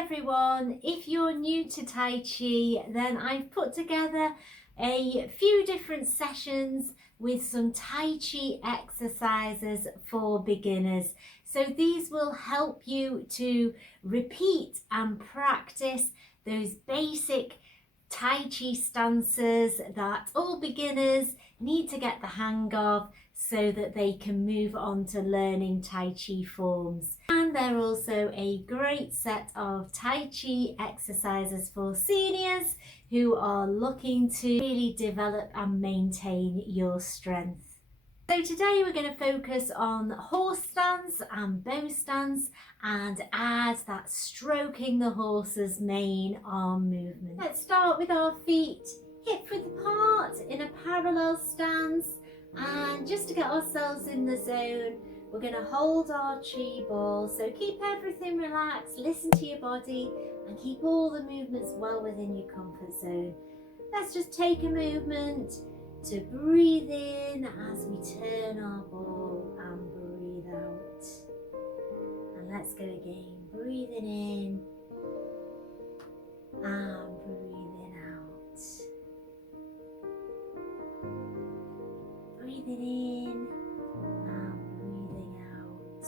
everyone, if you're new to Tai Chi, then I've put together a few different sessions with some Tai Chi exercises for beginners. So these will help you to repeat and practice those basic Tai Chi stances that all beginners need to get the hang of so that they can move on to learning Tai Chi forms. And they're also a great set of Tai Chi exercises for seniors who are looking to really develop and maintain your strength. So today we're going to focus on horse stance and bow stance and add that stroking the horse's main arm movement. Let's start with our feet hip width apart in a parallel stance, and just to get ourselves in the zone, we're going to hold our chi ball. So keep everything relaxed, listen to your body and keep all the movements well within your comfort zone. Let's just take a moment to breathe in as we turn our ball and breathe out. And let's go again, breathing in and breathing out. Breathing in and breathing out.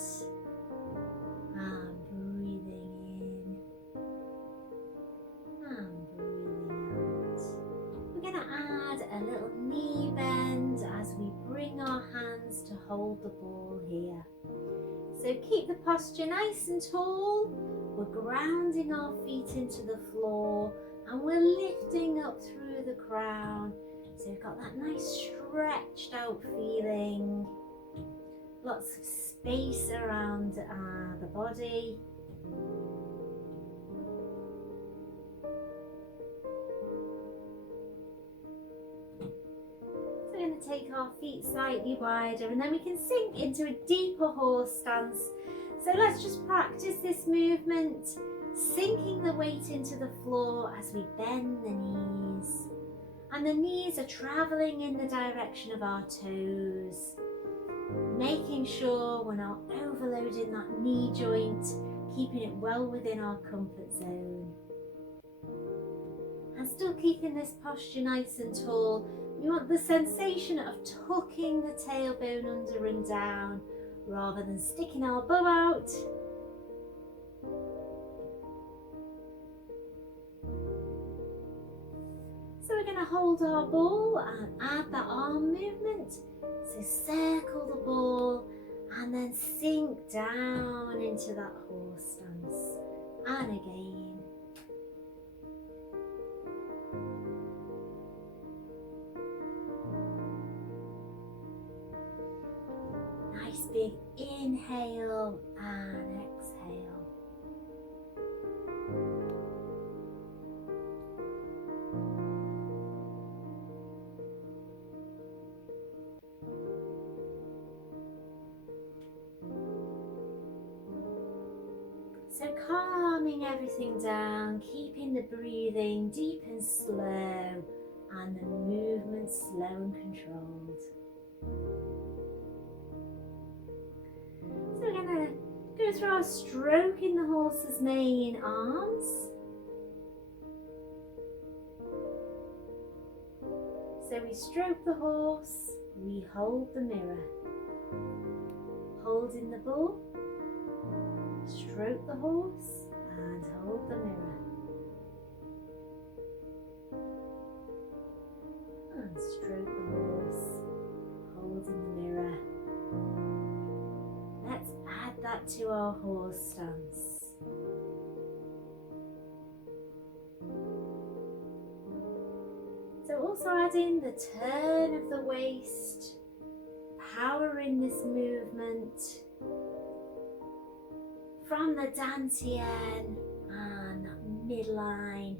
And breathing in and breathing out. We're going to add a little knee bend as we bring our hands to hold the ball here. So keep the posture nice and tall. We're grounding our feet into the floor and we're lifting up through the crown. So we've got that nice stretched out feeling. Lots of space around the body. Take our feet slightly wider and then we can sink into a deeper horse stance. So let's just practice this movement, sinking the weight into the floor as we bend the knees. And the knees are traveling in the direction of our toes, making sure we're not overloading that knee joint, keeping it well within our comfort zone. And still keeping this posture nice and tall. We want the sensation of tucking the tailbone under and down rather than sticking our bum out. So we're going to hold our ball and add that arm movement. So circle the ball and then sink down into that horse stance. And again. Nice big inhale and exhale. So calming everything down, keeping the breathing deep and slow and the movement slow and controlled. So we're going to go through our stroking the horse's mane arms. So we stroke the horse, we hold the mirror. Holding the ball, stroke the horse and hold the mirror. And stroke the horse, holding the mirror. Let's add that to our horse stance. So also add in the turn of the waist, power in this movement from the dantian and midline.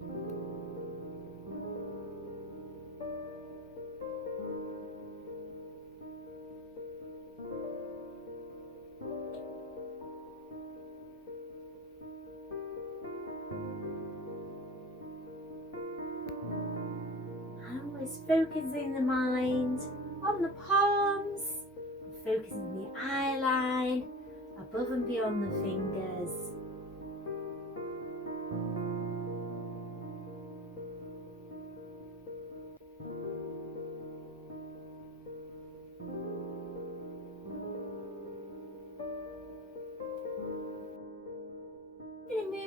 Focusing the mind on the palms, focusing the eye line, above and beyond the fingers.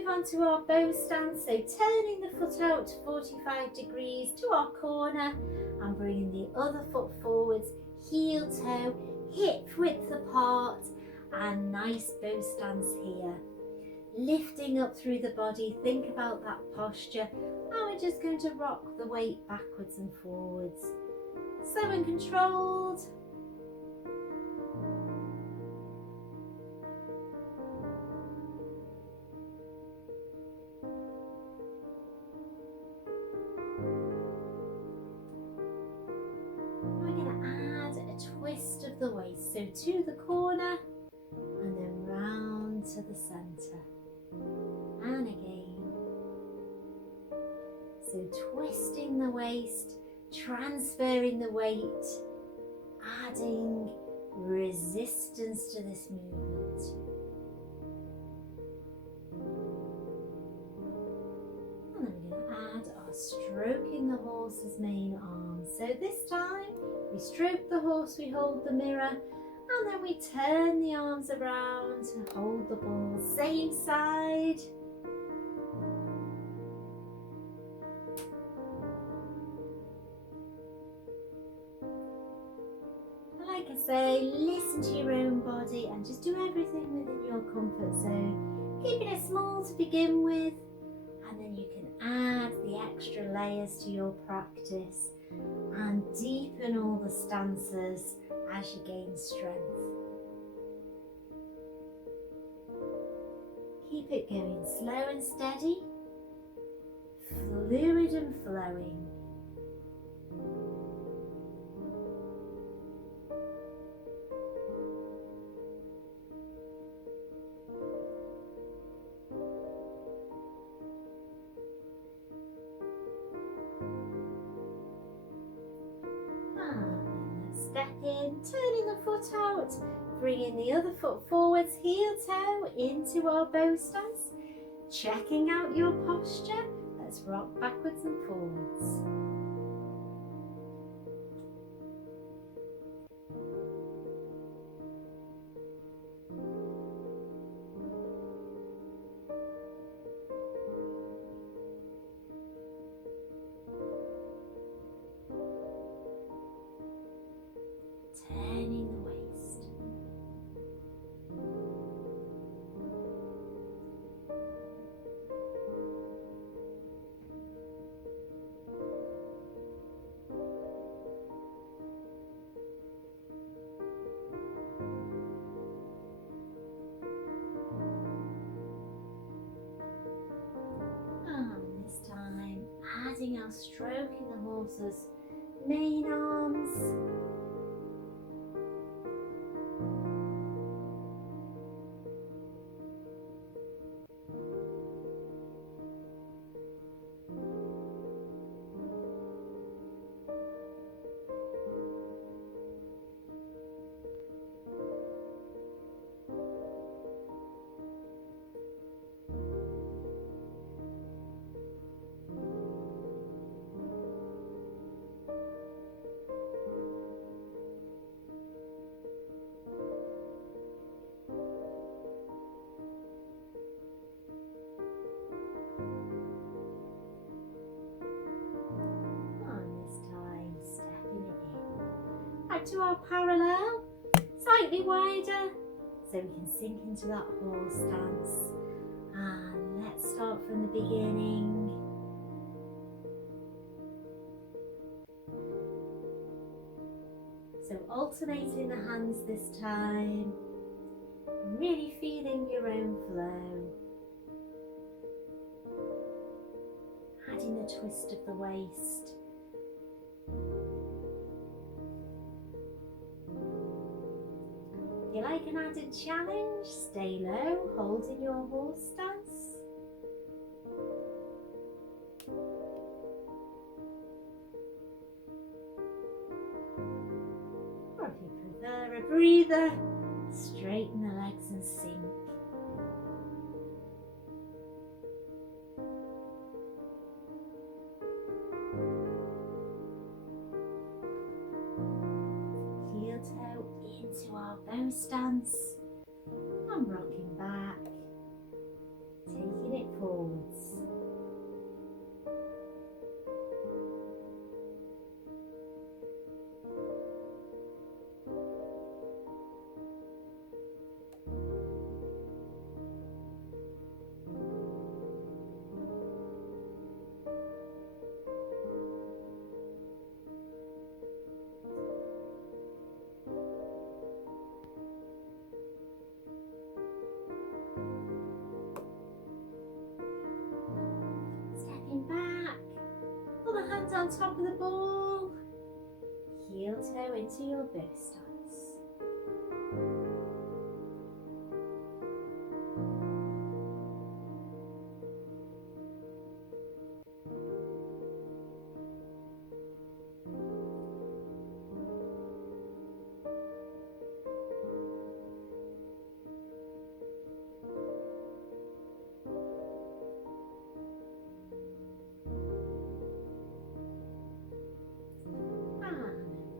move on to our bow stance, so turning the foot out 45 degrees to our corner and bringing the other foot forwards, heel toe, hip width apart, and nice bow stance here. Lifting up through the body, think about that posture, and we're just going to rock the weight backwards and forwards. Slow and controlled. We're going to add a twist of the waist, so to the corner and then round to the centre. And again. So twisting the waist, transferring the weight, adding resistance to this movement. And then we're going to add our stroking the horse's main arm. So this time we stroke the horse, we hold the mirror, and then we turn the arms around to hold the ball. Same side. Like I say, listen to your own body and just do everything within your comfort zone. Keeping it small to begin with, and then you can add the extra layers to your practice and deepen all the stances as you gain strength. Keep it going slow and steady, fluid and flowing. Step in, turning the foot out, bringing the other foot forwards, heel toe into our bow stance. Checking out your posture, let's rock backwards and forwards. Turning the waist. And this time, adding our stroking the horse's main arms. To our parallel, slightly wider, so we can sink into that horse stance. And let's start from the beginning. So alternating the hands this time, really feeling your own flow. Adding a twist of the waist. If you like an added challenge, stay low, holding your horse stance. Or if you prefer a breather, straighten the legs and sink. Heel toe into our bow stance and rocking back, taking it forward. on top of the ball. Heel toe into your bow stance.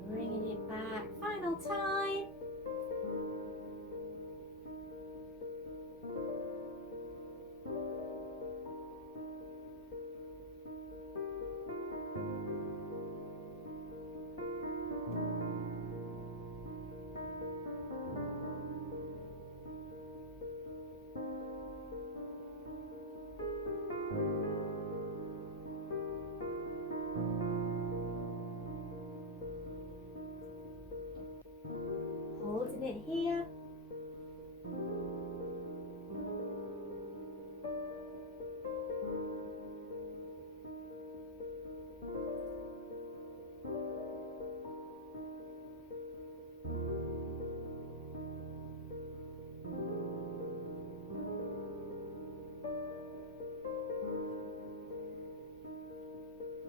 Bringing it back, final time. Holding it here.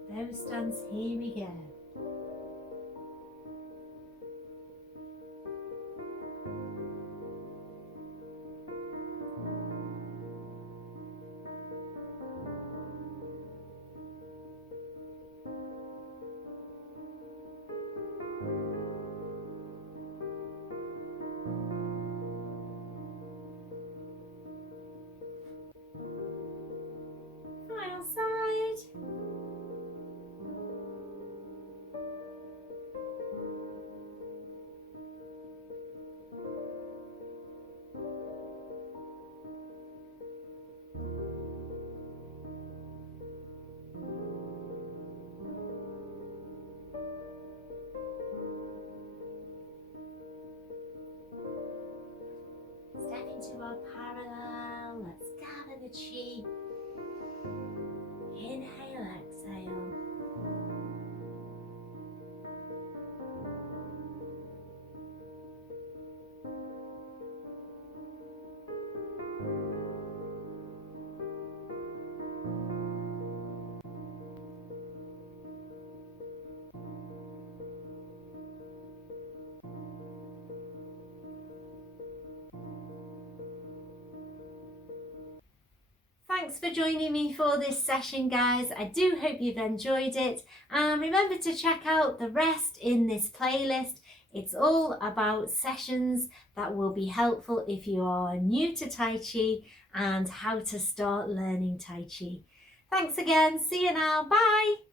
Bow stance, here we go. Final side. Step into our parallel. Let's gather the chi. Inhale, exhale. Thanks for joining me for this session, guys. I do hope you've enjoyed it. And remember to check out the rest in this playlist. It's all about sessions that will be helpful if you are new to Tai Chi and how to start learning Tai Chi. Thanks again. See you now. Bye.